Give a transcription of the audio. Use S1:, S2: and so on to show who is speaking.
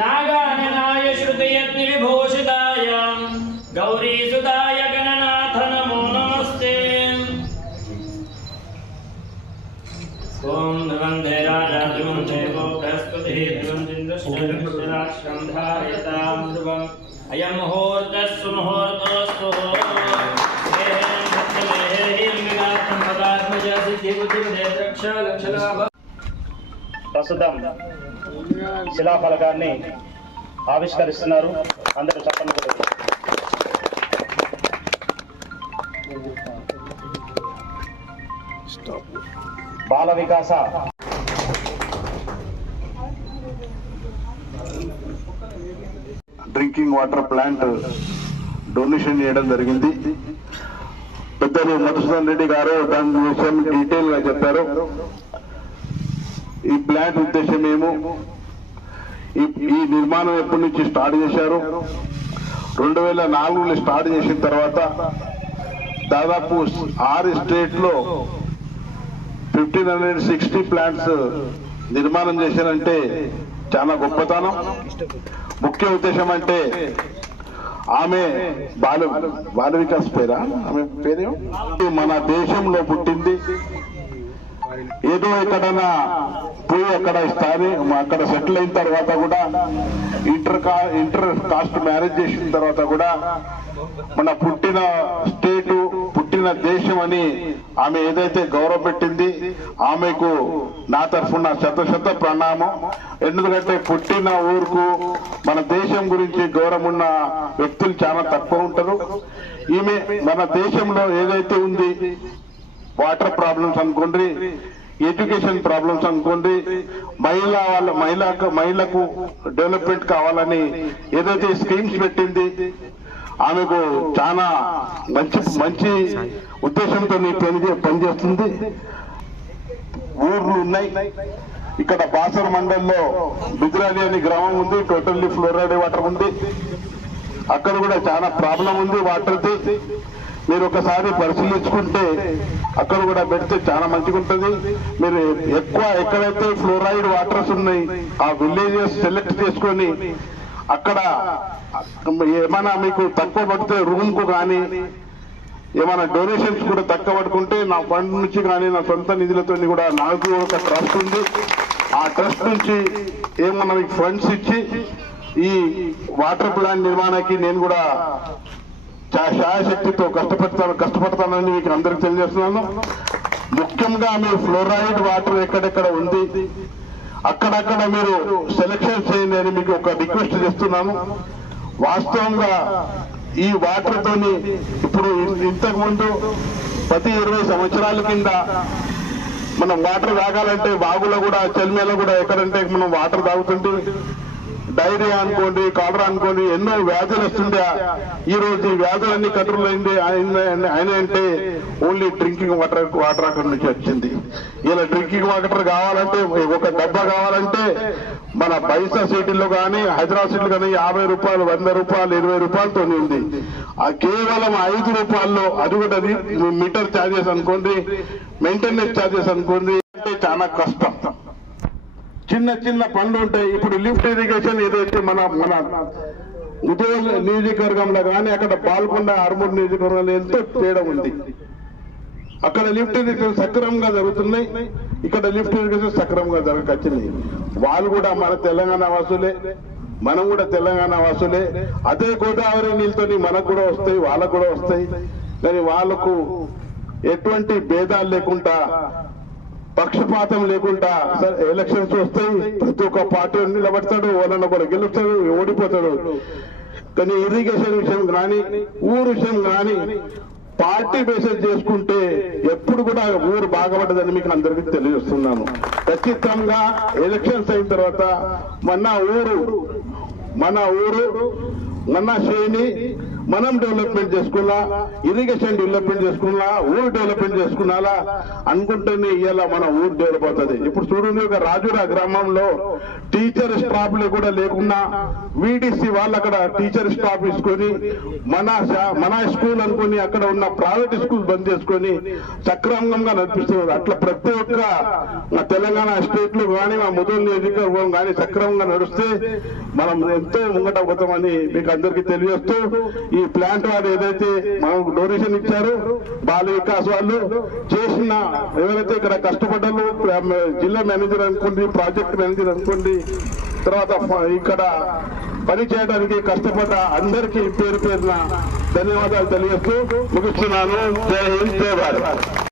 S1: नागाननाय श्रुतयज्ञविभूषिताय गौरीसुताय गणनाथ नमो नमस्ते ॐ वन्दे राजा ध्रुवं देवो बृहस्पतिः ध्रुवमिन्द्रश्चन्द्रश्चराश्रं धारयतां ध्रुवम् अयं मुहूर्तः सुमुहूर्तोऽस्तु देहेन भक्तदेहे हिरण्यनाथं पदात्मज सिद्धिबुद्धिविदेत्रक्षा लक्षलाभ
S2: ప్రస్తుతం శిలాఫలకాన్ని ఆవిష్కరిస్తున్నారు. అందరూ చెప్పండి. కూడా Bala Vikasa.
S3: Drinking water plant donation చేయడం జరిగింది. పెద్దలు మధుసూదన్ రెడ్డి గారు దాని విషయం డీటెయిల్గా చెప్పారు. ఈ ప్లాంట్ ఉద్దేశం ఏమో ఈ ఈ నిర్మాణం ఎప్పటి నుంచి స్టార్ట్ చేశారు? రెండు వేల నాలుగులో స్టార్ట్ చేసిన తర్వాత దాదాపు ఆరు స్టేట్లో ఫిఫ్టీన్ హండ్రెడ్ సిక్స్టీ ప్లాంట్స్ నిర్మాణం చేశారంటే చాలా గొప్పతనం. ముఖ్య ఉద్దేశం అంటే ఆమె బాల బాల వికాస్ పేరా? ఆమె పేరు? మన దేశంలో పుట్టింది ఏదో ఎక్కడైనా పోయి అక్కడ స్థాయి అక్కడ సెటిల్ అయిన తర్వాత కూడా ఇంటర్ కా ఇంటర్ కాస్ట్ మ్యారేజ్ చేసిన తర్వాత కూడా మన పుట్టిన స్టేటు పుట్టిన దేశం అని ఆమె ఏదైతే గౌరవ పెట్టింది ఆమెకు నా తరఫున శత శత ప్రణామం. ఎందుకంటే పుట్టిన ఊరుకు మన దేశం గురించి గౌరవం ఉన్న వ్యక్తులు చాలా తక్కువ ఉంటారు. ఈమె మన దేశంలో ఏదైతే ఉంది వాటర్ ప్రాబ్లమ్స్ అనుకోండి ఎడ్యుకేషన్ ప్రాబ్లమ్స్ అనుకోండి మహిళా వాళ్ళ మహిళకు మహిళకు డెవలప్మెంట్ కావాలని ఏదైతే స్కీమ్స్ పెట్టింది ఆమెకు చాలా మంచి మంచి ఉద్దేశంతో పని పనిచేస్తుంది ఊర్లు ఉన్నాయి. ఇక్కడ బాసర మండల్లో బిజ్రాలి అనే గ్రామం ఉంది టోటల్లీ ఫ్లోరైడ్ వాటర్ ఉంది. అక్కడ కూడా చాలా ప్రాబ్లం ఉంది వాటర్ది మీరు ఒకసారి పరిశీలించుకుంటే అక్కడ కూడా పెడితే చాలా మంచిగా ఉంటుంది. మీరు ఎక్కువ ఎక్కడైతే ఫ్లోరైడ్ వాటర్స్ ఉన్నాయి ఆ విలేజెస్ సెలెక్ట్ చేసుకొని అక్కడ ఏమైనా మీకు తక్కువ పడితే రూమ్కు కానీ ఏమైనా డొనేషన్స్ కూడా తక్కువ పడుకుంటే నా ఫండ్ నుంచి కానీ నా సొంత నిధులతో కూడా నాకు ఒక ట్రస్ట్ ఉంది. ఆ ట్రస్ట్ నుంచి ఏమన్నా మీకు ఫండ్స్ ఇచ్చి ఈ వాటర్ ప్లాంట్ నిర్మాణానికి నేను కూడా శాయశక్తితో కష్టపడతాను కష్టపడతానని మీకు అందరికి తెలియజేస్తున్నాను. ముఖ్యంగా మీ ఫ్లోరైడ్ వాటర్ ఎక్కడెక్కడ ఉంది అక్కడక్కడ మీరు సెలెక్షన్ చేయండి అని మీకు ఒక రిక్వెస్ట్ చేస్తున్నాను. వాస్తవంగా ఈ వాటర్ తోని ఇప్పుడు ఇంతకు ముందు ప్రతి ఇరవై సంవత్సరాల కింద మనం వాటర్ తాగాలంటే వాగులో కూడా చెల్మేలో కూడా ఎక్కడంటే మనం వాటర్ తాగుతుంటే డైరియా అనుకోండి కాలరా అనుకోండి ఎన్నో వ్యాధులు వస్తుండే. ఈ రోజు ఈ వ్యాధులన్నీ కంట్రోల్ అయింది ఆయన ఆయన అంటే ఓన్లీ డ్రింకింగ్ వాటర్ వాటర్ అక్కడ నుంచి వచ్చింది. ఇలా డ్రింకింగ్ వాటర్ కావాలంటే ఒక డబ్బా కావాలంటే మన పైసా సిటీలో కానీ హైదరాబాద్ సిటీలో కానీ యాభై రూపాయలు వంద రూపాయలు ఇరవై రూపాయలతో ఉంది. ఆ కేవలం ఐదు రూపాయల్లో అది కూడా అది మీటర్ ఛార్జెస్ అనుకోండి మెయింటెనెన్స్ ఛార్జెస్ అనుకోండి అంటే చాలా కష్టం. చిన్న చిన్న పనులు ఉంటాయి. ఇప్పుడు లిఫ్ట్ ఇరిగేషన్ ఏదైతే మన మన ఉదయం నియోజకవర్గంలో కానీ అక్కడ పాల్గొండ ఆర్మూర్ నియోజకవర్గంలో ఎంతో తేడా ఉంది. అక్కడ లిఫ్ట్ ఇరిగేషన్ సక్రమంగా జరుగుతున్నాయి. ఇక్కడ లిఫ్ట్ ఇరిగేషన్ సక్రమంగా జరగచ్చింది వాళ్ళు కూడా మన తెలంగాణ వాసులే. మనం కూడా తెలంగాణ వాసులే. అదే గోదావరి నీళ్ళతో మనకు కూడా వస్తాయి వాళ్ళకు కూడా వస్తాయి. కానీ వాళ్ళకు ఎటువంటి భేదాలు లేకుండా పక్షపాతం లేకుండా ఎలక్షన్స్ వస్తాయి ప్రతి ఒక్క పార్టీ నిలబడతాడు వాళ్ళని కూడా గెలుస్తాడు ఓడిపోతాడు. కానీ ఇరిగేషన్ విషయం కానీ ఊరు విషయం కానీ పార్టీ బేసెస్ చేసుకుంటే ఎప్పుడు కూడా ఊరు బాగుపడదని మీకు అందరికీ తెలియజేస్తున్నాను. ఖచ్చితంగా ఎలక్షన్స్ అయిన తర్వాత మన ఊరు మన ఊరు మన శ్రేణి మనం డెవలప్మెంట్ చేసుకున్నా ఇరిగేషన్ డెవలప్మెంట్ చేసుకున్నా ఊరు డెవలప్మెంట్ చేసుకున్నాలా అనుకుంటేనే ఇవాళ మన ఊరు డెవలప్ అవుతుంది. ఇప్పుడు చూడండి ఒక రాజురా గ్రామంలో టీచర్ స్టాఫ్లు కూడా లేకుండా వీడిసి వాళ్ళు అక్కడ టీచర్ స్టాఫ్ తీసుకొని మన మన స్కూల్ అనుకొని అక్కడ ఉన్న ప్రైవేట్ స్కూల్ బంద్ చేసుకొని సక్రమంగా నడిపిస్తున్నారు. అట్లా ప్రతి ఒక్క మా తెలంగాణ స్టేట్లో కానీ మా ముదూరు నియోజకవర్గం కానీ సక్రమంగా నడిస్తే మనం ఎంతో ముంగట పోతామని మీకు అందరికీ తెలియజేస్తూ ఈ ఈ ప్లాంట్ వాళ్ళు ఏదైతే మనకు డొనేషన్ ఇచ్చారు బాల వికాస్ వాళ్ళు చేసిన ఎవరైతే ఇక్కడ కష్టపడ్డారు జిల్లా మేనేజర్ అనుకోండి ప్రాజెక్ట్ మేనేజర్ అనుకోండి తర్వాత ఇక్కడ పని చేయడానికి కష్టపడ్డ అందరికీ పేరు పేరున ధన్యవాదాలు తెలియజేస్తూ ముగిస్తున్నాను. జై హింద్ జై భారత్.